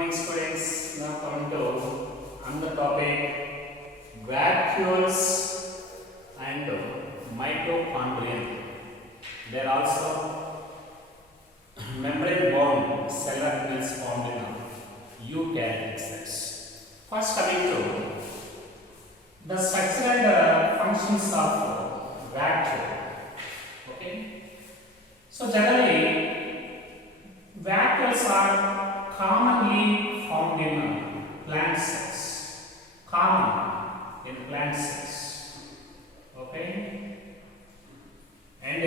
Morning students, now come to another topic, vacuoles and mitochondria. There are also membrane bound cell organelles found in eukaryotic cells. First coming to the structure and functions of vacuole. Okay. So generally vacuoles are commonly found in plant cells. Common in plant cells. Okay. And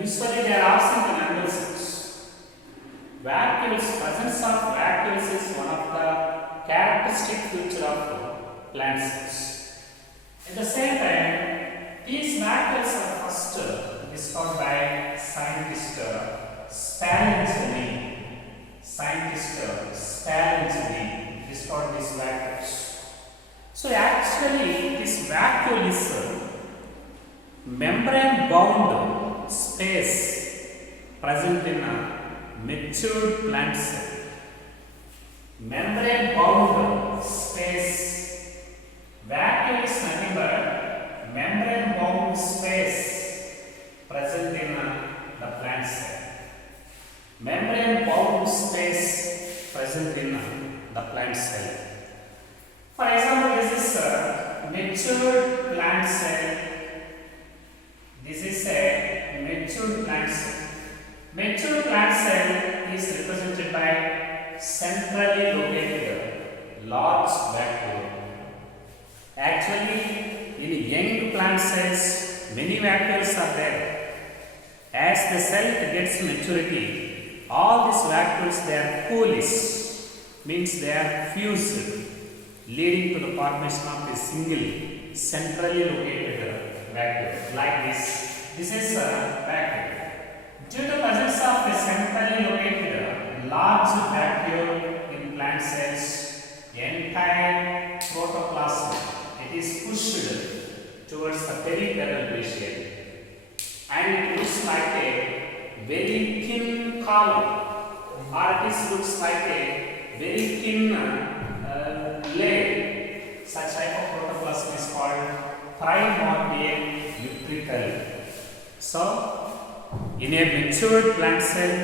usually they are absent in animal cells. Vacuoles, presence of vacuoles is one of the characteristic feature of plant cells. At the same time, these vacuoles are first discovered by scientist Spallanzani. Discovered these vacuoles. So actually this vacuole is membrane bound space present in a matured plant cell. Membrane bound space. Vacuole is nothing but membrane bound space present in the plant cell. Membrane bound space present in the plant cell. For example, this is a matured plant cell. This is a matured plant cell. Mature plant cell is represented by centrally located large vacuole. Actually, in young plant cells, many vacuoles are there. As the cell gets maturity, all these vacuoles they are coalesced, means they are fused, leading to the formation of a single centrally located vacuole like this. This is a vacuole. Due to the presence of a centrally located large vacuole in plant cells, entire protoplasm it is pushed towards the peripheral region, and it looks like a very thin column, or it looks like a very thin layer. Such type of protoplasm is called primordial utricle. So, in a matured plant cell,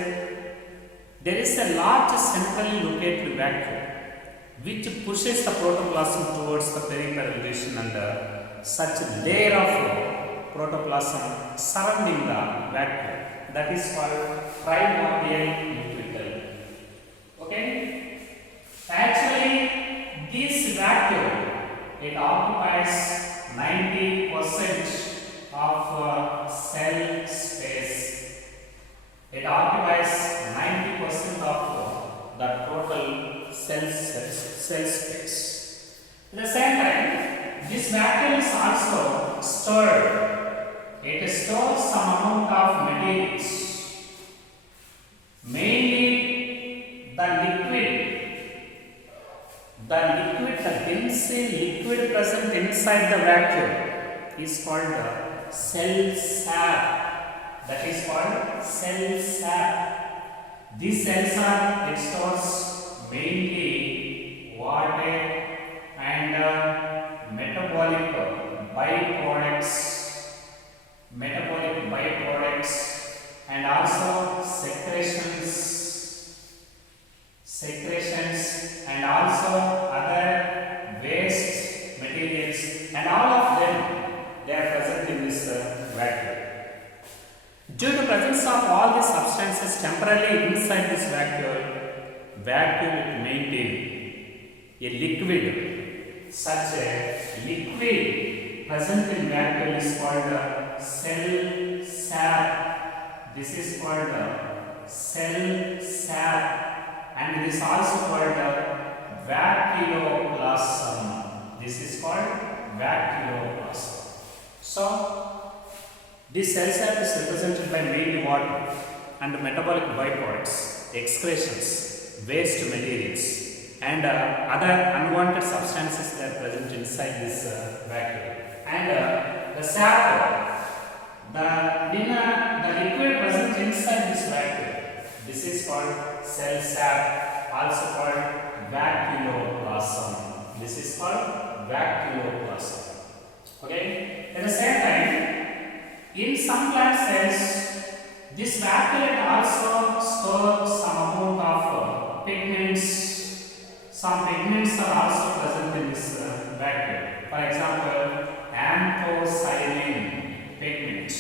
there is a large centrally located vacuole which pushes the protoplasm towards the peripheral region, and such a layer of protoplasm surrounding the vacuole, that is called primordial utricle. Okay. Actually, this vacuole it occupies 90% of cell space. It occupies 90% of the total cell space. At the same time, this vacuole is also stored. It stores some amount of materials, mainly the dense liquid present inside the vacuole is called the cell sap. That is called cell sap. These cells are, it stores mainly water and metabolic byproducts, and also secretions and also other waste materials, and all of them they are present in this vacuole. Due to presence of all these substances temporarily inside this vacuole will maintain a liquid. Such a liquid present in vacuole is called cell sap. This is called cell sap, and it is also called vacuoloplasm. This is called vacuoloplasm. So, this cell sap is represented by mainly water and metabolic byproducts, excretions, waste materials, and other unwanted substances that are present inside this vacuole. And the sap, the liquid present inside this vacuole, this is called cell sap, also called vacuoloplasm. This is called vacuoloplasm. Okay. At the same time, in some plant cells, this vacuole also stores some amount of pigments. Some pigments are also present in this vacuole. For example, anthocyanin pigment.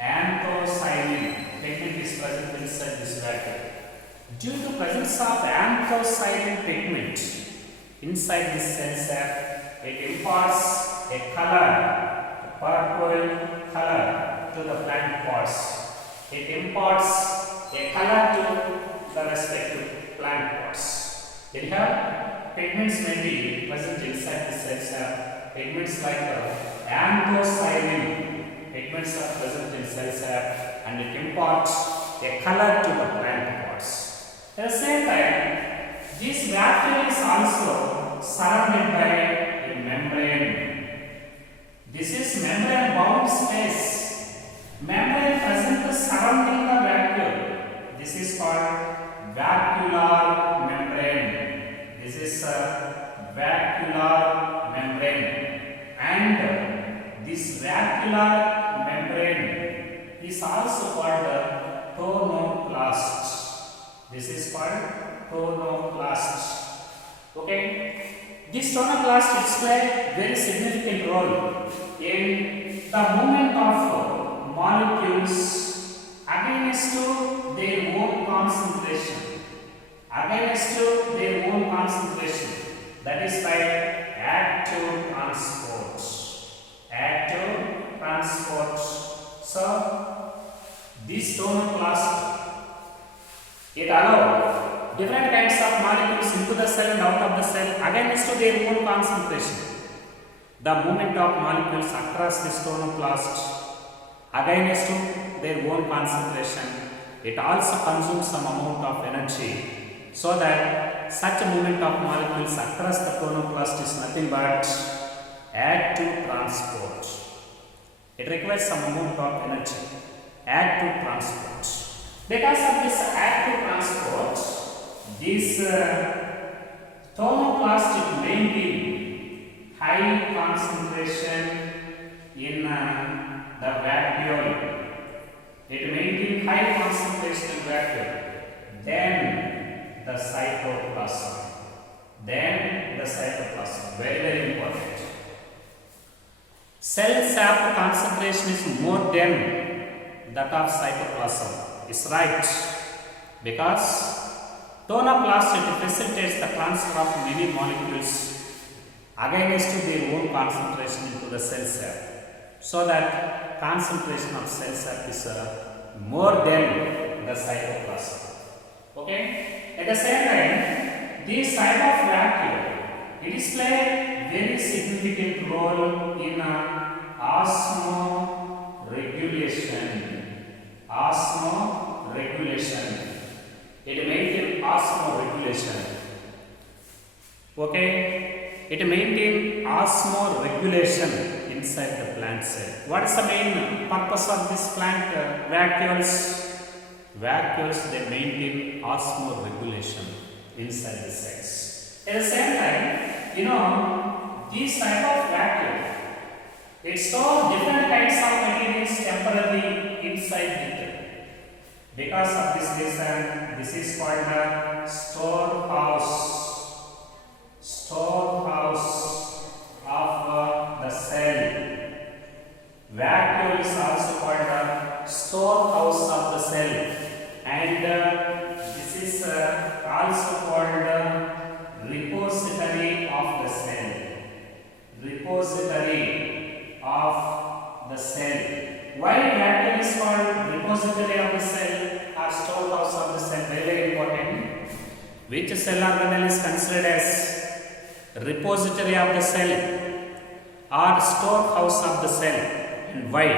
Anthocyanin pigment is present inside this vacuole. Due to presence of anthocyanin pigment inside this cell sap, it imparts a color, a purple color to the plant pots. It imparts a color to the respective plant pots. Anyhow, pigments may be present inside the cell sap. Pigments like anthocyanin pigments are present in cell sap and it imparts a color to the plant pots. At the same time, this vacuole is also surrounded by a membrane. This is membrane bound space. Membrane present surrounding the vacuole. This is called vacuolar membrane. This is a vacuolar membrane, and this vacuolar membrane is also called the tonoplast. This is called tonoplast. Okay. This tonoplast plays very significant role in the movement of molecules against to their own concentration. Against to their own concentration. That is by active transport. Active transport. So, this tonoplast, it allows different kinds of molecules into the cell and out of the cell against to their own concentration. The movement of molecules across this tonoplast against to their own concentration, it also consumes some amount of energy, so that such a movement of molecules across the tonoplast is nothing but active transport. It requires some amount of energy, active transport. Because of this active transport, this tonoplast maintain high concentration in the vacuole. It maintains high concentration in vacuole. Then the cytoplasm. Very, very important. Cell sap concentration is more than that of cytoplasm. Is right, because tonoplast facilitates the transfer of many molecules against to their own concentration into the cell sap, so that concentration of cell sap is more than the cytoplasm. Okay. At the same time, this type of vacuole, it is play very significant role in osmoregulation. Osmoregulation. It maintains osmoregulation. Okay. It maintains osmoregulation inside the plant cell. What is the main purpose of this plant vacuoles? Vacuoles, they maintain osmoregulation inside the cells. At the same time, this type of vacuole, it stores different kinds of materials temporarily inside it. Because of this reason, this is called the storehouse of the cell. Vacuole is also called the storehouse of the cell, and this is also called the repository of the cell. Repository of the cell. Why vacuole is called repository of the cell or storehouse of the cell? Very, very important. Which cell organelle is considered as repository of the cell or storehouse of the cell, and why?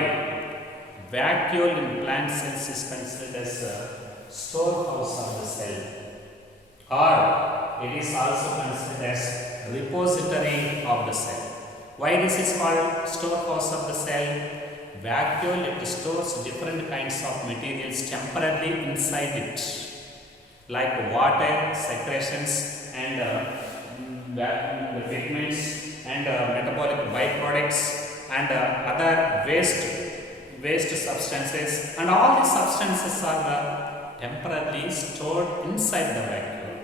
Vacuole in plant cells is considered as a storehouse of the cell, or it is also considered as repository of the cell. Why this is called storehouse of the cell? Vacuole, it stores different kinds of materials temporarily inside it. like water, secretions, and the pigments and metabolic byproducts and other waste substances, and all these substances are temporarily stored inside the vacuole.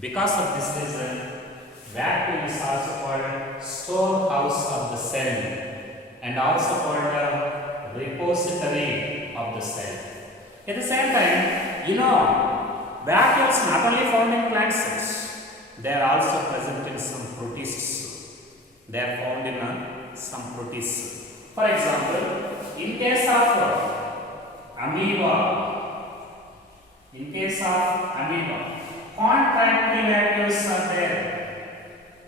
Because of this reason, vacuole is also called storehouse of the cell and also called the repository of the cell. At the same time, vacuoles not only found in plant cells, they are also present in some protists. They are found in some protists. For example, in case of amoeba, contractile vacuoles are there.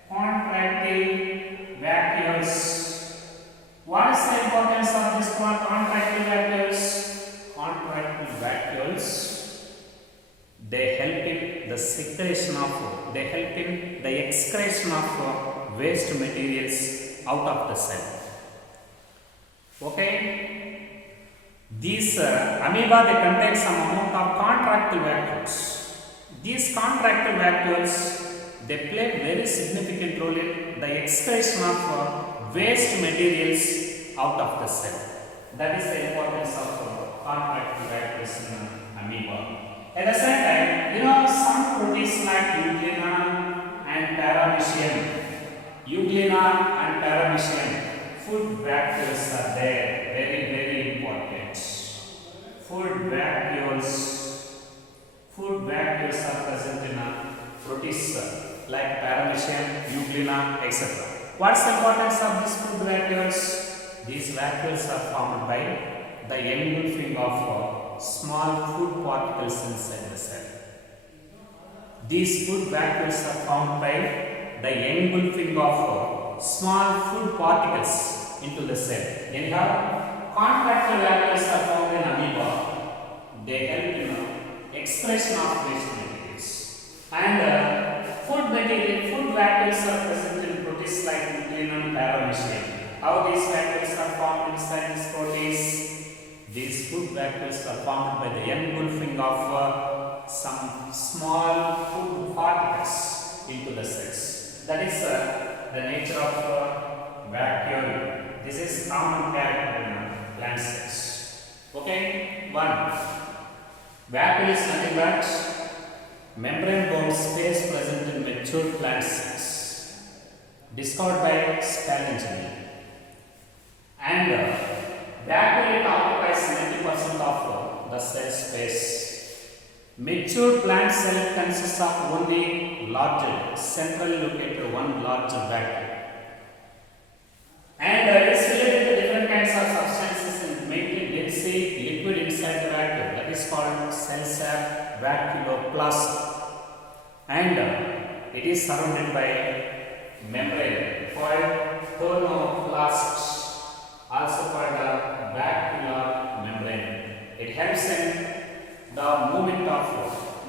Contractile vacuoles. What is the importance of this contractile vacuoles? Contractile vacuoles, they help in the secretion of, they help in the excretion of waste materials out of the cell. Okay? These amoeba, they contain some amount of contractile vacuoles. These contractile vacuoles, they play very significant role in the excretion of waste materials out of the cell. That is the importance of contractile vacuoles in amoeba. At the same time, some protists like Euglena and Paramecium, food vacuoles are there, very, very important. Food vacuoles are present in protists like Paramecium, Euglena, etc. What's the importance of these food vacuoles? These vacuoles are formed by the engulfing of small food particles inside the cell. These food vacuoles are formed by the engulfing of small food particles into the cell. Anyhow, contractile vacuoles are found in amoeba. They help in excretion of waste materials. And food vacuoles are present in protists like Euglena and Paramecium. How these vacuoles are formed inside these protists? These food vacuoles are formed by the engulfing of some small food particles into the cells. That is the nature of vacuole. This is common character in plant cells. Okay? 1. Vacuole is nothing but membrane-bound space present in mature plant cells, discovered by Spallanzani. And vacuole occupies 90% of the cell space. Mature plant cell consists of only larger, centrally located one larger vacuole. And it is related to different kinds of substances and maintain density liquid inside the vacuole. That is called cell sap vacuoloplasm. And it is surrounded by membrane called tonoplast, also called a vacuolar membrane. It helps in the movement of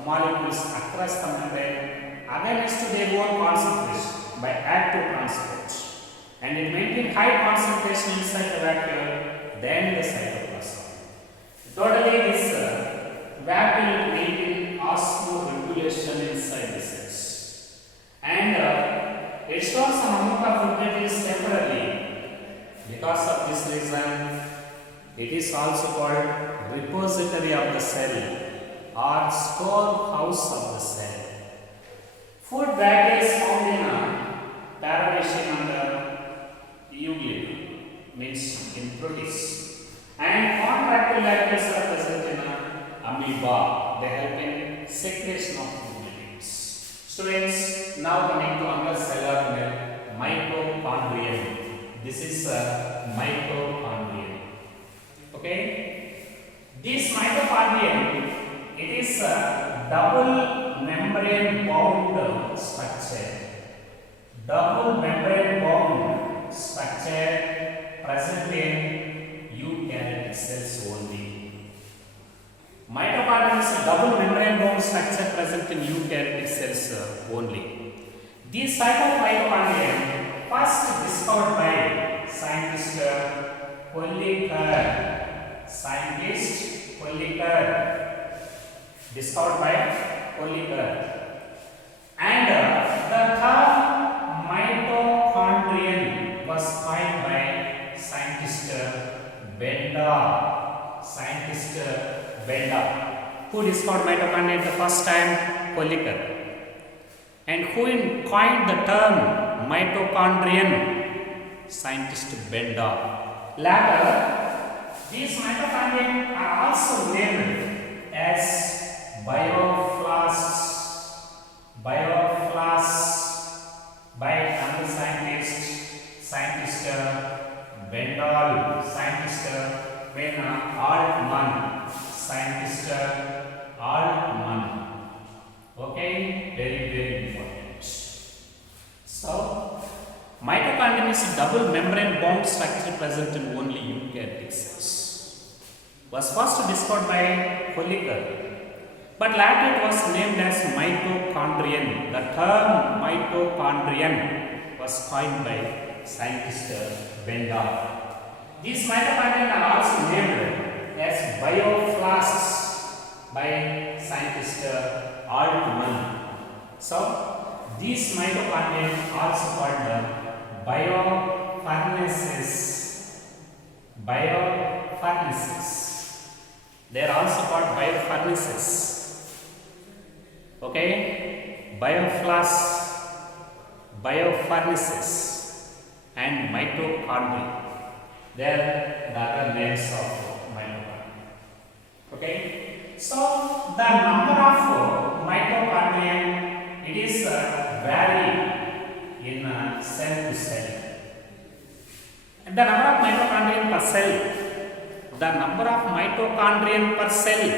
molecules across the membrane against their own concentration by active transport, and it maintains high concentration inside the vacuole than the cytoplasm. Totally, this vacuole maintains osmoregulation inside the cells, and it stores some amount of food materials temporarily. Because of this reason, it is also called repository of the cell or storehouse of the cell. Food vacuoles found in Paramecium and Euglena, means in protists, and contractile vacuoles are present in amoeba. They help in secretion of food materials. Students, now coming to another cellular mitochondrium. This is mitochondrium. Okay? This mitochondrium, it is a double membrane bound structure. Double membrane bound structure present in eukaryotic cells only. Mitochondrium is a double membrane bound structure present in eukaryotic cells only. This type of mitochondrium first discovered by scientist Polliker. discovered by Kolliker. And the term mitochondrion was coined by scientist Benda. Who discovered mitochondria the first time? Kolliker. And who coined the term mitochondrion? Scientist Benda. Later, these mitochondria are also named as bioflasks by another scientist Bendal, scientist Altman. Okay, very important. So, mitochondrion is a double membrane bound structure present in only eukaryotic cells. Was first discovered by Kolliker, but later it was named as mitochondrion. The term mitochondrion was coined by scientist Benda. These mitochondria are also named as bioflasks by scientist Altman. So, these mitochondria are also called biofurnaces. They are also called biofurnaces. Okay, biofurnaces and mitochondria. They are the other names of mitochondria. Okay, so the number of mitochondria, it is vary in cell to cell. And the number of mitochondria per cell,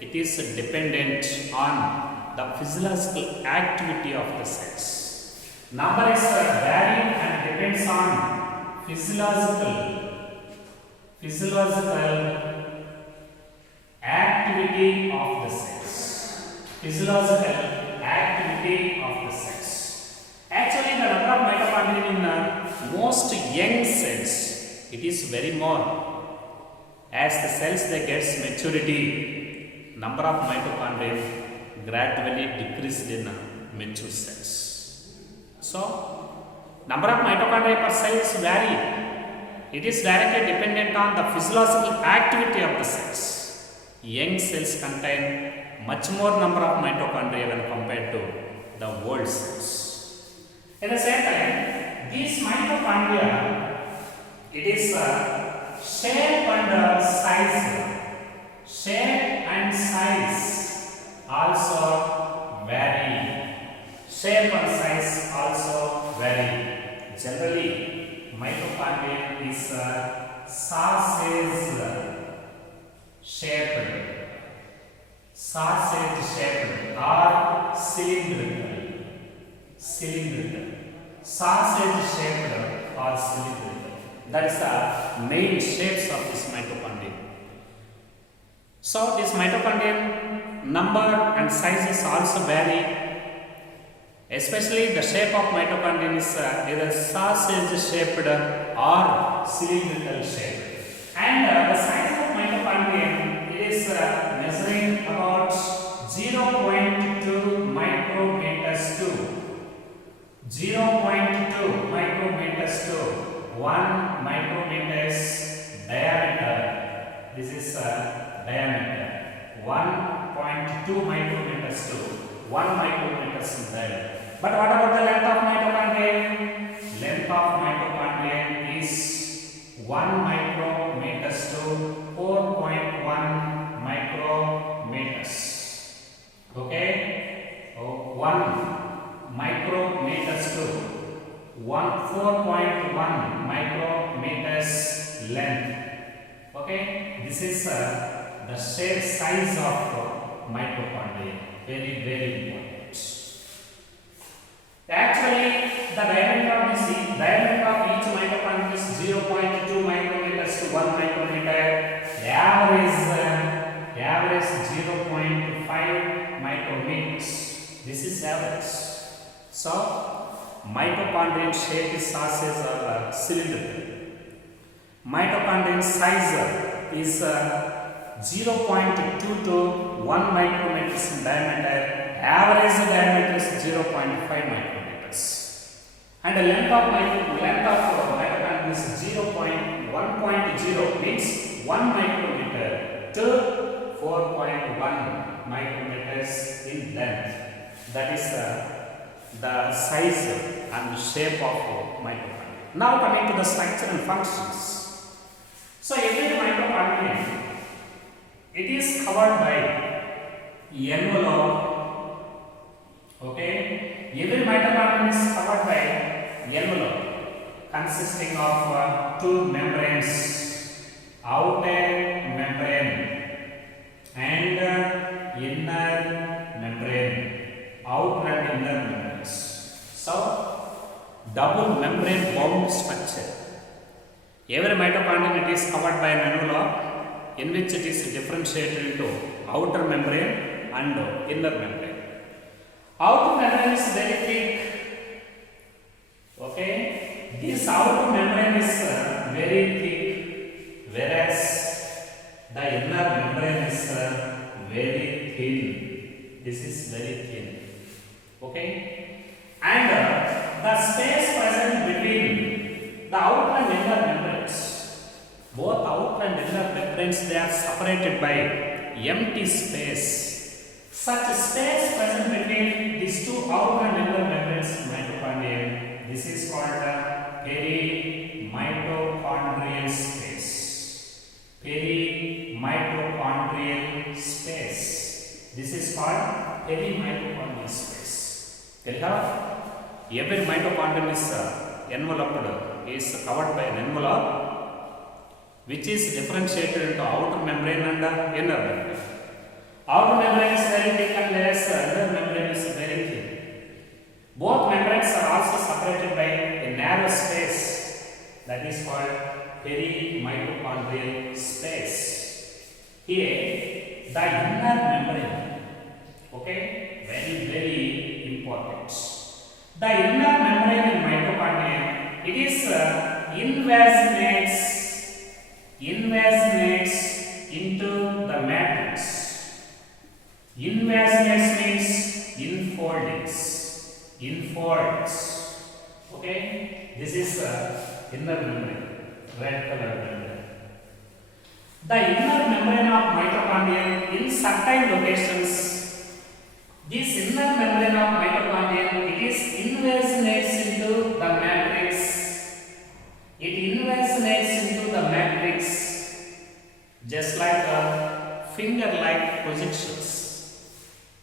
it is dependent on the physiological activity of the cells. Number is varying and depends on physiological activity of the cells. Actually, the number of mitochondria in most young cells, it is very more. As the cells they get maturity, number of mitochondria gradually decreased in mature cells. So, number of mitochondria per cells vary. It is directly dependent on the physiological activity of the cells. Young cells contain much more number of mitochondria when compared to the old cells. At the same time, these mitochondria, it is shape and size also vary. Generally, mitochondria is sausage shaped or cylindrical. That is the main shapes of this mitochondria. So, this mitochondrial number and sizes also vary. Especially the shape of mitochondria is either sausage shaped or cylindrical shaped. And the size of mitochondria is measuring about 0.2 micrometers to 1 micrometers diameter. This is diameter 1.2 micrometers to 1 micrometers in diameter. But what about the length of mitochondria? Length of mitochondria is 1 micrometers to 4.1 micrometers. Okay, 1 micrometers to 4.1 micrometers length. Okay, this is the sheer size of mitochondria. Very important. Actually, the diameter of each mitochondria is 0.2 micrometers to 1 micrometer. Average 0.5 micrometers. This is average. So, mitochondrial shape is sausage or cylindrical. Mitochondrial size is 0.2 to 1 1 micrometers in diameter. Average diameter is 0.5 micrometers. And the length of mitochondria is 1.0 means 1 micrometer to 4.1 micrometers in length. That is the size and shape of mitochondria. Now coming to the structure and functions. So every mitochondria, it is covered by envelope. Okay, every mitochondria is covered by envelope consisting of two membranes, outer membrane and inner membrane, outer and inner membranes. So double membrane bound structure. Every mitochondrion is covered by an envelope in which it is differentiated into outer membrane and inner membrane. Outer membrane is very thick. Okay, this outer membrane is very thick, whereas the inner membrane is very thin. This is very thin. Okay, and the space present between the outer and inner membranes, both outer and inner membranes, they are separated by empty space. Such space present between these two outer and inner membranes mitochondria, this is called perimitochondrial space. Perimitochondrial space. This is called perimitochondrial space. Every mitochondrion is enveloped, is covered by an envelope which is differentiated into outer membrane and inner membrane. Outer membrane is very thick and whereas inner membrane is very thin. Both membranes are also separated by a narrow space that is called perimitochondrial space. Here, the inner membrane, okay, very important. The inner membrane in mitochondria, it is invaginates into the matrix. Invaginates means infolds. Okay, this is inner membrane, red color membrane. The inner membrane of mitochondria in certain locations, this inner membrane of mitochondria, it is invaginates into the matrix. It invaginates into the matrix just like finger-like projections,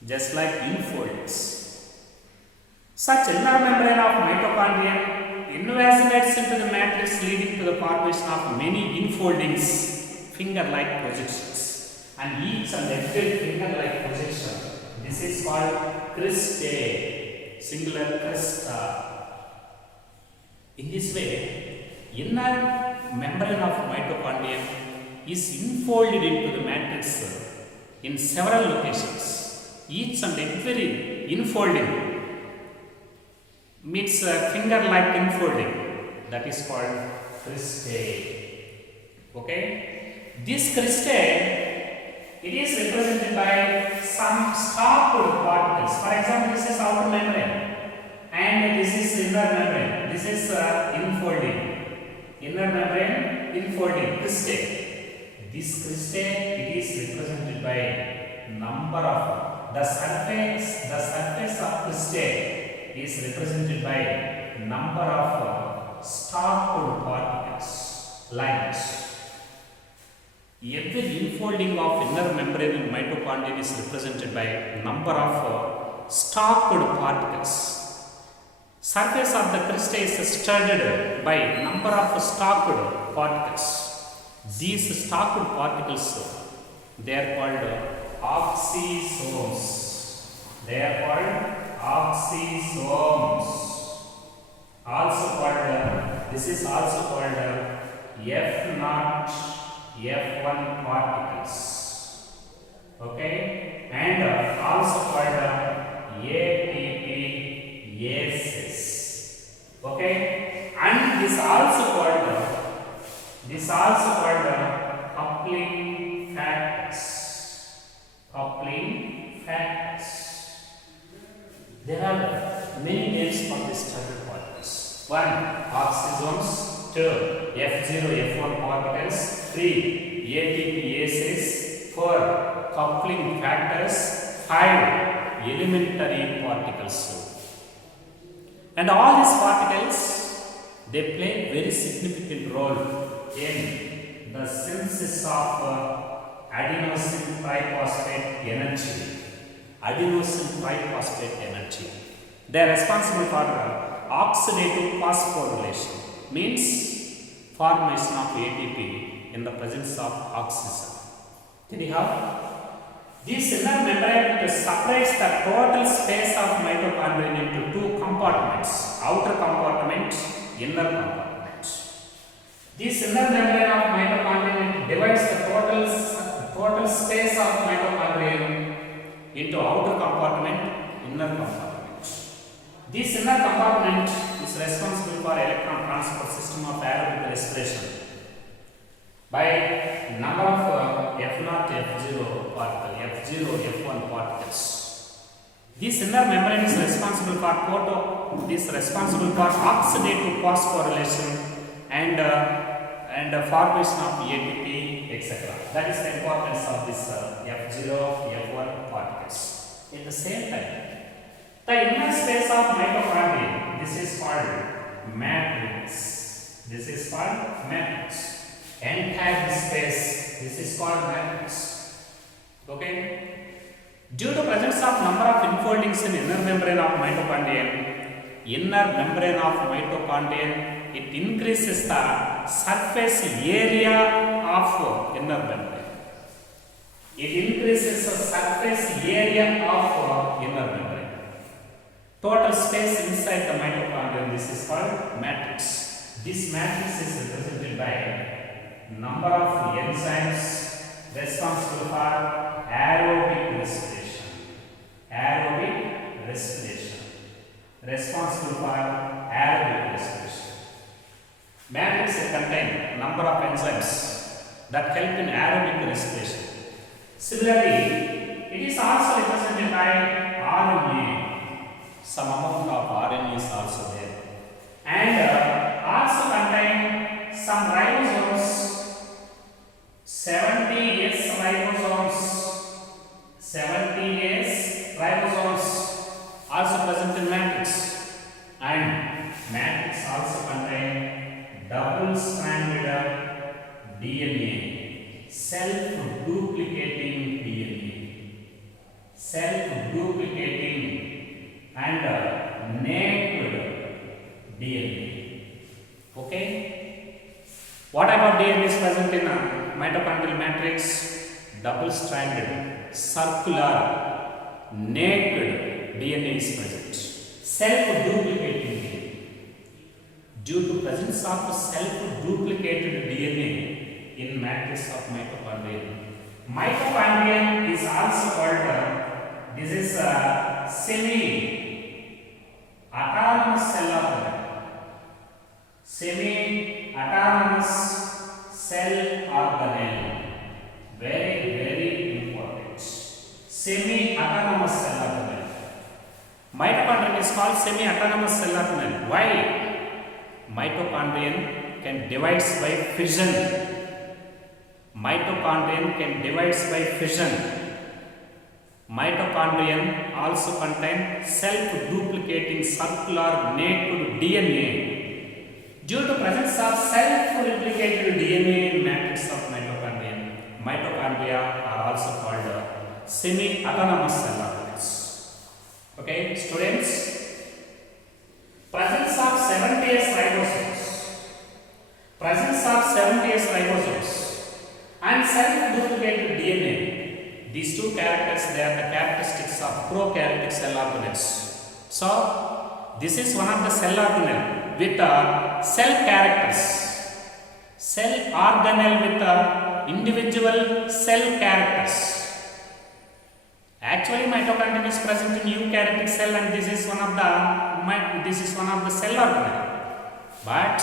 just like infolds. Such inner membrane of mitochondria invaginates into the matrix, leading to the formation of many infoldings, finger-like projections, and each and every finger-like projection, this is called cristae, singular crista. In this way, inner membrane of mitochondria is infolded into the matrix in several locations. Each and every infolding meets finger-like infolding, that is called cristae. Okay, this cristae, it is represented by some stopped particles. For example, this is outer membrane and this is inner membrane. This is infolding, inner membrane infolding cristae. This cristae, it is represented by number of the surface of cristae is represented by number of stopped particles, lines. Every infolding of inner membrane in mitochondria is represented by number of stopped particles. Surface of the cristae is studded by number of stopped particles. These stopped particles, they are called oxysomes. They are called oxysomes. Also called, this is also called F0, F1 particles. Okay, and also called ATP aces. Okay, and this also called coupling factors. Coupling There are many names for these turbulent particles. 1. Oxysomes. 2. F0, F1 particles. 3. ATP aces. 4. Coupling factors. 5. Elementary particles. And all these particles, they play very significant role in the synthesis of adenosine triphosphate energy. Adenosine triphosphate energy. They are responsible for oxidative phosphorylation, means formation of ATP in the presence of oxygen. Anyhow, this inner membrane separates the total space of mitochondria into two compartments: outer compartment, inner compartment. This inner membrane of mitochondria divides the total space of mitochondria into outer compartment, inner compartment. This inner compartment is responsible for electron transport system of aerobic respiration by number of F0, F0 particle, F0, F1 particles. This inner membrane is responsible for oxidative phosphorylation and formation of ATP, etc. That is the importance of this F0, F1 particles. At the same time, the inner space of mitochondria, this is called matrix. This is called matrix. Entire space, this is called matrix. Okay? Due to presence of number of enfoldings in inner membrane of mitochondria, it increases the surface area of inner membrane. It increases the surface area of inner membrane. Total space inside the mitochondrion, this is called matrix. This matrix is represented by number of enzymes responsible for aerobic respiration. Aerobic respiration. Responsible for aerobic respiration. Matrix contains number of enzymes that help in aerobic respiration. Similarly, it is also represented by RNA. Some amount of RNA is also there. And also contain some ribosomes, 70S ribosomes also present in matrix. And matrix also contain double-stranded DNA, self-duplicating DNA, and naked DNA. Okay? What about DNA is present in a mitochondrial matrix? Double-stranded, circular, naked DNA is present. Self-duplicating DNA. Due to presence of self-duplicated DNA in matrix of mitochondria is also called, this is a semi-autonomous cell organelle. Semi-autonomous cell organelle. Very, very important. Semi-autonomous cell organelle. Mitochondrion is called semi-autonomous cell organelle. Why? Mitochondrion can divide by fission. Mitochondrion can divide by fission. Mitochondrion also contain self-duplicating circular naked DNA. Due to presence of self-replicated DNA in matrix of mitochondria are also called semi-autonomous cell organelles. Okay, students, presence of 70S ribosomes and self-duplicated DNA. These two characters, they are the characteristics of prokaryotic cell organelles. So, this is one of the cell organelle with cell characters. Cell organelle with individual cell characters. Actually, mitochondrion is present in eukaryotic cell, and this is one of the cell organelle. But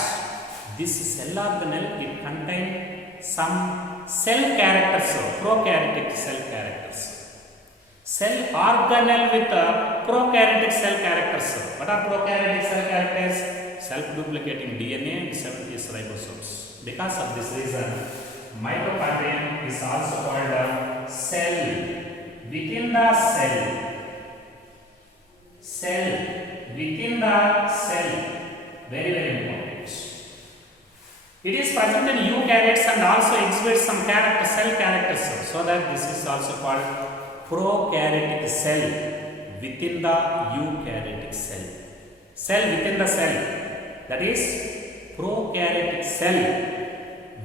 this cell organelle, it contains some cell characters, so prokaryotic cell characters. Cell organelle with prokaryotic cell cell characters. What are prokaryotic cell characters? Self-duplicating DNA and 70 ribosomes. Because of this reason, mitochondrion is also called a cell within the cell. Cell within the cell. Very, very important. It is present in eukaryotes and also exhibits some cell characters. So that this is also called prokaryotic cell within the eukaryotic cell. Cell within the cell. That is prokaryotic cell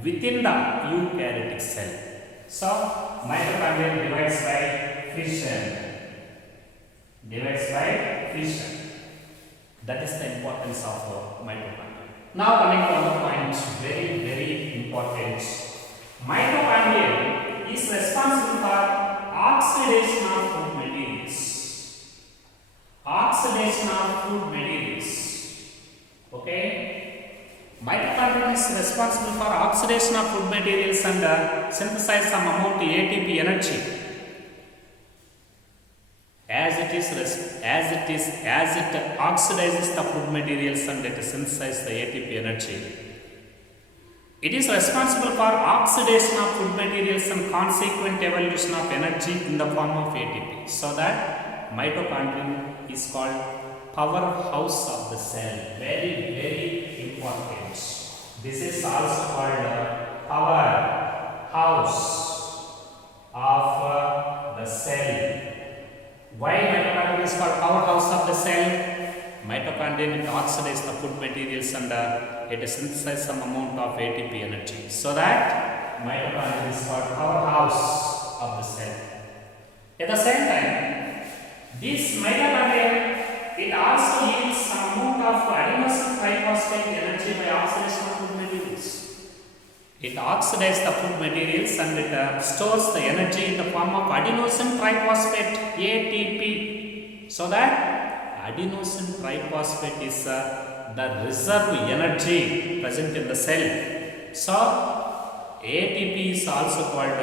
within the eukaryotic cell. So mitochondria divides by fission. Divides by fission. That is the importance of mitochondria. Now coming to another point, very, very important. Mitochondria is responsible for oxidation of food materials. Oxidation of food materials. Okay? Mitochondria is responsible for oxidation of food materials and synthesize some amount of ATP energy. As it oxidizes the food materials and it synthesizes the ATP energy. It is responsible for oxidation of food materials and consequent evolution of energy in the form of ATP. So that mitochondrion is called powerhouse of the cell. Very, very important. This is also called powerhouse of the cell. Why mitochondria is called powerhouse of the cell? Mitochondria it oxidizes the food materials and it synthesizes some amount of ATP energy. So that mitochondria is called powerhouse of the cell. At the same time, this mitochondria it also yields some amount of adenosine triphosphate energy by oxidation of food materials. It oxidizes the food materials and it stores the energy in the form of adenosine triphosphate ATP. So that adenosine triphosphate is the reserve energy present in the cell. So ATP is also called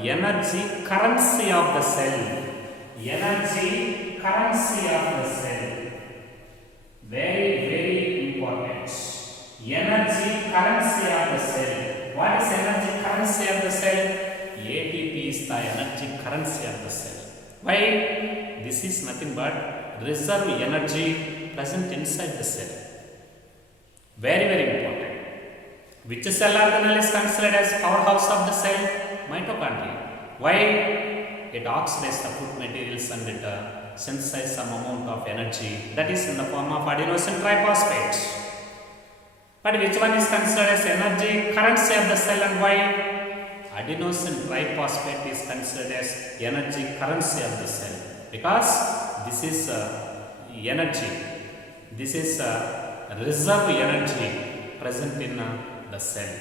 energy currency of the cell. Energy currency of the cell. Very, very important. Energy currency of the cell. What is energy currency of the cell? ATP is the energy currency of the cell. Why? This is nothing but reserve energy present inside the cell. Very, very important. Which cell organelle is considered as powerhouse of the cell? Mitochondria. Why? It oxidizes the food materials and it synthesizes some amount of energy that is in the form of adenosine triphosphate. But which one is considered as energy currency of the cell and why? Adenosine triphosphate is considered as energy currency of the cell because this is energy. This is reserve energy present in the cell.